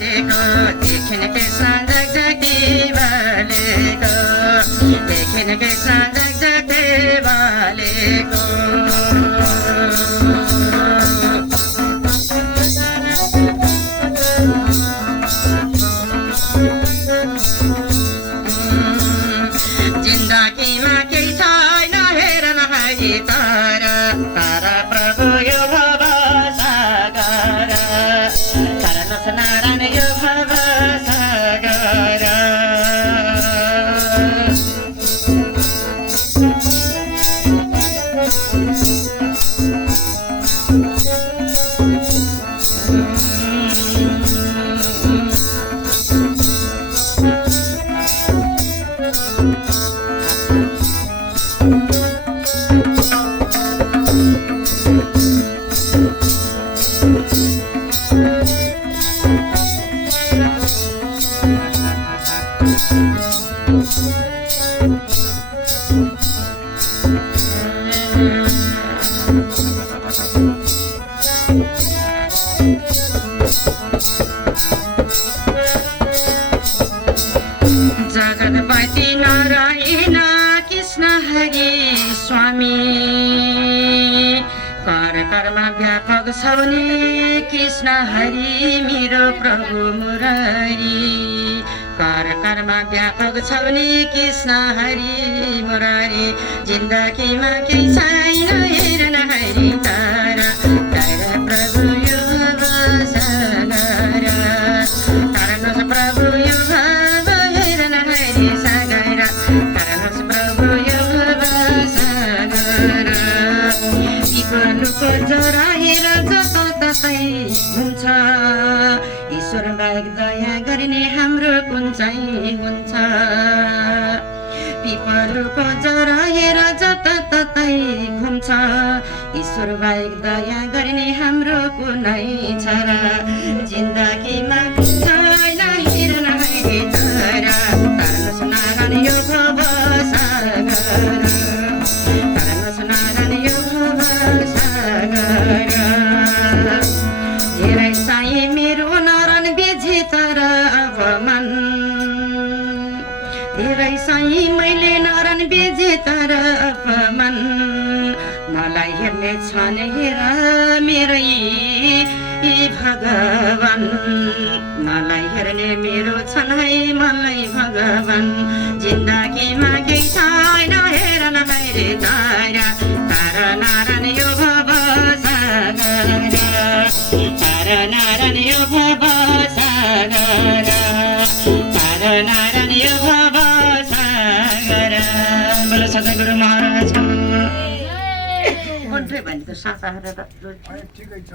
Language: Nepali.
देखिन कृष्ण जगजगी बालेको देखिन कृष्ण जगजगी बालेको जिन्दगीमा केही छैन हेरन है तारा तारा प्रभु यो भव सागर कारण नारायण यो भव सागर जगतपति नारायण कृष्ण हरि स्वामी कर कर्म व्यापक छौनी कृष्ण हरि मेरो प्रभु मुरारी कर कर्म व्यापक छौनी कृष्ण हरि मुरारी जिन्दगीमा केही छैन हेरन हरि तारा तारा प्रभु यो भव सागर तारा प्रभु यो भव हेरन हरि सागर तारा प्रभु यो भव सागर पिपलुको जरा हेर जताततै हुन्छ ईश्वर बाहेक दया गर्ने हाम्रो कुन चाहिँ हुन्छ पिपलुको जरा हेर जताततै घुम्छ ईश्वर बाहेक दया गर्ने हाम्रो कुनै छ र जिन्दगीमा छैन हेर्न है तारा तारा नारायण यो भव सागर तारा नारायण यो भव सागर धेरै साई मेरो नारायण बेझे तर अब मन धेरै साई मैले नारायण बेझे तर अब मन मलाई हेर्ने छन् हेर मेरै भगवान मलाई हेर्ने मेरो छन् है मलाई भगवान जिन्दगीमा केही छैन हेरन है रे तारा तारा नारायण यो भव सागर तारा नारायण यो भव सागर तारा नारायण यो भव सागर बोलो सद्गुरु महाराज को भन्ने त साता